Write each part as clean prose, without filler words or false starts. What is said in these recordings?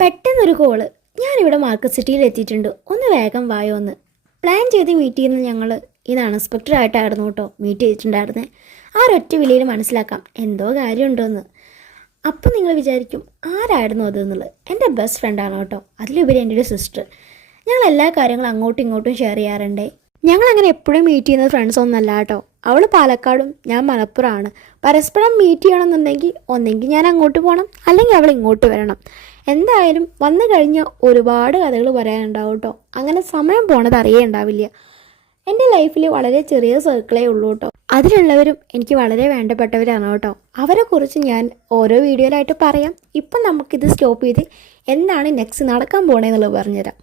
പെട്ടെന്നൊരു കോള്. ഞാനിവിടെ മാർക്കറ്റ് സിറ്റിയിൽ എത്തിയിട്ടുണ്ട്, ഒന്ന് വേഗം വായോ ഒന്ന്. പ്ലാൻ ചെയ്ത് മീറ്റ് ചെയ്യുന്ന ഞങ്ങൾ ഇത് അൺഎക്സ്പെക്റ്റഡ് ആയിട്ടായിരുന്നു കേട്ടോ മീറ്റ് ചെയ്തിട്ടുണ്ടായിരുന്നത്. ആ ഒരൊറ്റ വിളിയിൽ മനസ്സിലാക്കാം എന്തോ കാര്യമുണ്ടോയെന്ന്. അപ്പം നിങ്ങൾ വിചാരിക്കും ആരായിരുന്നു അതെന്നുള്ളത്. എൻ്റെ ബെസ്റ്റ് ഫ്രണ്ടാണ് കേട്ടോ, അതിലുപരി എൻ്റെ ഒരു സിസ്റ്റർ. ഞങ്ങൾ എല്ലാ കാര്യങ്ങളും അങ്ങോട്ടും ഇങ്ങോട്ടും ഷെയർ ചെയ്യാറുണ്ടേ. ഞങ്ങളങ്ങനെ എപ്പോഴും മീറ്റ് ചെയ്യുന്നത് ഫ്രണ്ട്സൊന്നുമല്ല കേട്ടോ. അവൾ പാലക്കാടും ഞാൻ മലപ്പുറമാണ്. പരസ്പരം മീറ്റ് ചെയ്യണമെന്നുണ്ടെങ്കിൽ ഒന്നെങ്കിൽ ഞാൻ അങ്ങോട്ട് പോകണം, അല്ലെങ്കിൽ അവൾ ഇങ്ങോട്ട് വരണം. എന്തായാലും വന്നു കഴിഞ്ഞാൽ ഒരുപാട് കഥകൾ പറയാനുണ്ടാവും കേട്ടോ. അങ്ങനെ സമയം പോണത് അറിയേ ഉണ്ടാവില്ല. എൻ്റെ ലൈഫിൽ വളരെ ചെറിയ സർക്കിളേ ഉള്ളൂ കേട്ടോ. അതിലുള്ളവരും എനിക്ക് വളരെ വേണ്ടപ്പെട്ടവരാണ് കേട്ടോ. അവരെക്കുറിച്ച് ഞാൻ ഓരോ വീഡിയോയിലായിട്ട് പറയാം. ഇപ്പം നമുക്കിത് സ്റ്റോപ്പ് ചെയ്ത് എന്താണ് നെക്സ്റ്റ് നടക്കാൻ പോകണമെന്നുള്ളത് പറഞ്ഞുതരാം.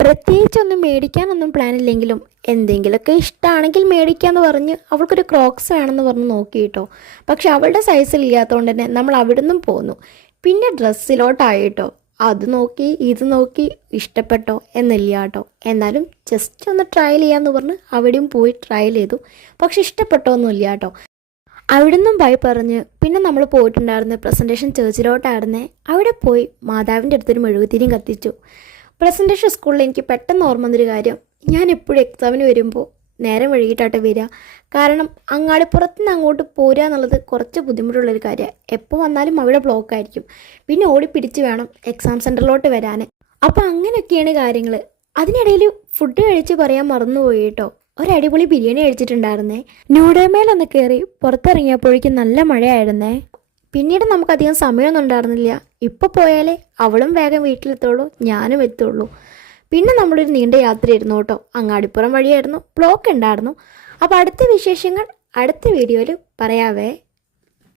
പ്രത്യേകിച്ചൊന്നും മേടിക്കാനൊന്നും പ്ലാൻ ഇല്ലെങ്കിലും എന്തെങ്കിലുമൊക്കെ ഇഷ്ടമാണെങ്കിൽ മേടിക്കാമെന്ന് പറഞ്ഞ് അവൾക്കൊരു ക്രോക്സ് വേണമെന്ന് പറഞ്ഞ് നോക്കി കേട്ടോ. പക്ഷെ അവളുടെ സൈസിൽ ഇല്ലാത്തതുകൊണ്ട് തന്നെ നമ്മൾ അവിടെ നിന്നും പോന്നു. പിന്നെ ഡ്രസ്സിലോട്ടായി കേട്ടോ. അത് നോക്കി ഇത് നോക്കി ഇഷ്ടപ്പെട്ടോ എന്നില്ല കേട്ടോ. എന്നാലും ജസ്റ്റ് ഒന്ന് ട്രയൽ ചെയ്യാമെന്ന് പറഞ്ഞ് അവിടെയും പോയി ട്രയൽ ചെയ്തു. പക്ഷെ ഇഷ്ടപ്പെട്ടോ ഒന്നുമില്ല കേട്ടോ. അവിടെ നിന്നും ബൈ പറഞ്ഞ് പിന്നെ നമ്മൾ പോയിട്ടുണ്ടായിരുന്നത് പ്രസൻറ്റേഷൻ ചേർച്ചിലോട്ടായിരുന്നേ. അവിടെ പോയി മാതാവിൻ്റെ അടുത്തൊരു മെഴുകുതിരിയും കത്തിച്ചു. പ്രസൻറ്റേഷൻ സ്കൂളിൽ എനിക്ക് പെട്ടെന്ന് ഓർമ്മ വന്നൊരു കാര്യം, ഞാൻ എപ്പോഴും എക്സാമിന് വരുമ്പോൾ നേരം വൈകിട്ടായിട്ട് വരിക. കാരണം അങ്ങാടിപ്പുറത്ത് നിന്ന് അങ്ങോട്ട് പോരുക എന്നുള്ളത് കുറച്ച് ബുദ്ധിമുട്ടുള്ളൊരു കാര്യമാണ്. എപ്പോൾ വന്നാലും അവിടെ ബ്ലോക്ക് ആയിരിക്കും. പിന്നെ ഓടിപ്പിടിച്ച് വേണം എക്സാം സെൻറ്ററിലോട്ട് വരാൻ. അപ്പോൾ അങ്ങനെയൊക്കെയാണ് കാര്യങ്ങൾ. അതിനിടയിൽ ഫുഡ് കഴിച്ച് പറയാൻ മറന്നുപോയി കേട്ടോ. ഒരടിപൊളി ബിരിയാണി കഴിച്ചിട്ടുണ്ടായിരുന്നേ. ന്യൂഡേമേലൊന്ന് കയറി പുറത്തിറങ്ങിയപ്പോഴേക്കും നല്ല മഴയായിരുന്നേ. പിന്നീട് നമുക്കധികം സമയമൊന്നും ഉണ്ടായിരുന്നില്ല. ഇപ്പോൾ പോയാലേ അവളും വേഗം വീട്ടിലെത്തുള്ളൂ, ഞാനും എത്തുള്ളൂ. പിന്നെ നമ്മളൊരു നീണ്ട യാത്രയായിരുന്നു കേട്ടോ. അങ്ങാടിപ്പുറം വഴിയായിരുന്നു, ബ്ലോക്ക് ഉണ്ടായിരുന്നു. അപ്പോൾ അടുത്ത വിശേഷങ്ങൾ അടുത്ത വീഡിയോയിൽ പറയാവേ.